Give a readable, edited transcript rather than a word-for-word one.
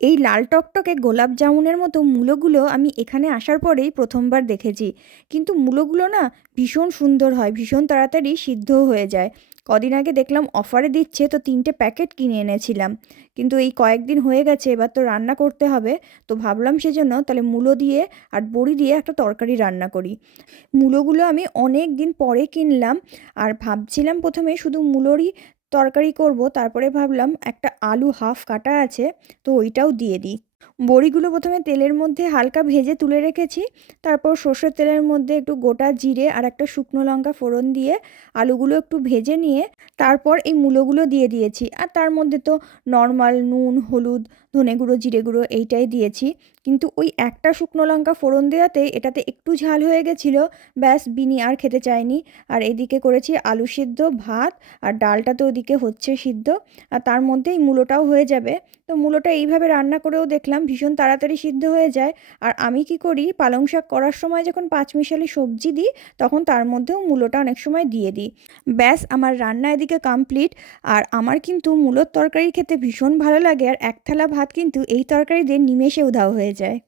এই লাল টকটকে গোলাপ জামুনের মতো মূলোগুলো আমি এখানে আসার পরেই প্রথমবার দেখেছি। কিন্তু মূলোগুলো না ভীষণ সুন্দর হয়, ভীষণ তাড়াতাড়ি সিদ্ধও হয়ে যায়। কদিন আগে দেখলাম অফারে দিচ্ছে, তো 3টে প্যাকেট কিনে এনেছিলাম। কিন্তু এই কয়েকদিন হয়ে গেছে, এবার তো রান্না করতে হবে। তো ভাবলাম সেজন্য তাহলে মূলো দিয়ে আর বড়ি দিয়ে একটা তরকারি রান্না করি। মূলোগুলো আমি অনেক দিন পরে কিনলাম, আর ভাবছিলাম প্রথমে শুধু মূলোরই তরকারি করব, তারপরে ভাবলাম একটা আলু হাফ কাটা আছে, তো ওইটাও দিয়ে দিই। বড়িগুলো প্রথমে তেলের মধ্যে হালকা ভেজে তুলে রেখেছি। তারপর সর্ষের তেলের মধ্যে একটু গোটা জিরে আর একটা শুকনো লঙ্কা ফোড়ন দিয়ে আলুগুলো একটু ভেজে নিয়ে তারপর এই মূলোগুলো দিয়ে দিয়েছি। আর তার মধ্যে তো নর্মাল নুন, হলুদ, ধনে গুঁড়ো, জিরে গুঁড়ো এইটাই দিয়েছি। কিন্তু ওই একটা শুকনো লঙ্কা ফোড়ন দেওয়াতে এটাতে একটু ঝাল হয়ে গেছিলো। ব্যাস, বিনি আর খেতে চায়নি। আর এদিকে করেছি আলু সিদ্ধ, ভাত, আর ডালটা তো ওদিকে হচ্ছে সিদ্ধ। আর তার মধ্যেই মূলোটাও হয়ে যাবে। তো মূলোটা এইভাবে রান্না করেও দেখলাম ভীষণ তাড়াতাড়ি সিদ্ধ হয়ে যায়। আর আমি কি করি, পালং শাক করার সময় যখন পাঁচমিশালি সবজি দিই, তখন তার মধ্যেও মূলোটা অনেক সময় দিয়ে দিই। ব্যাস, আমার রান্না এদিকে কমপ্লিট। আর আমার কিন্তু মূলোর তরকারি খেতে ভীষণ ভালো লাগে, আর এক থালা ভাত কিন্তু এই তরকারি দিয়ে নিমেষে উধাও হয়ে যায়।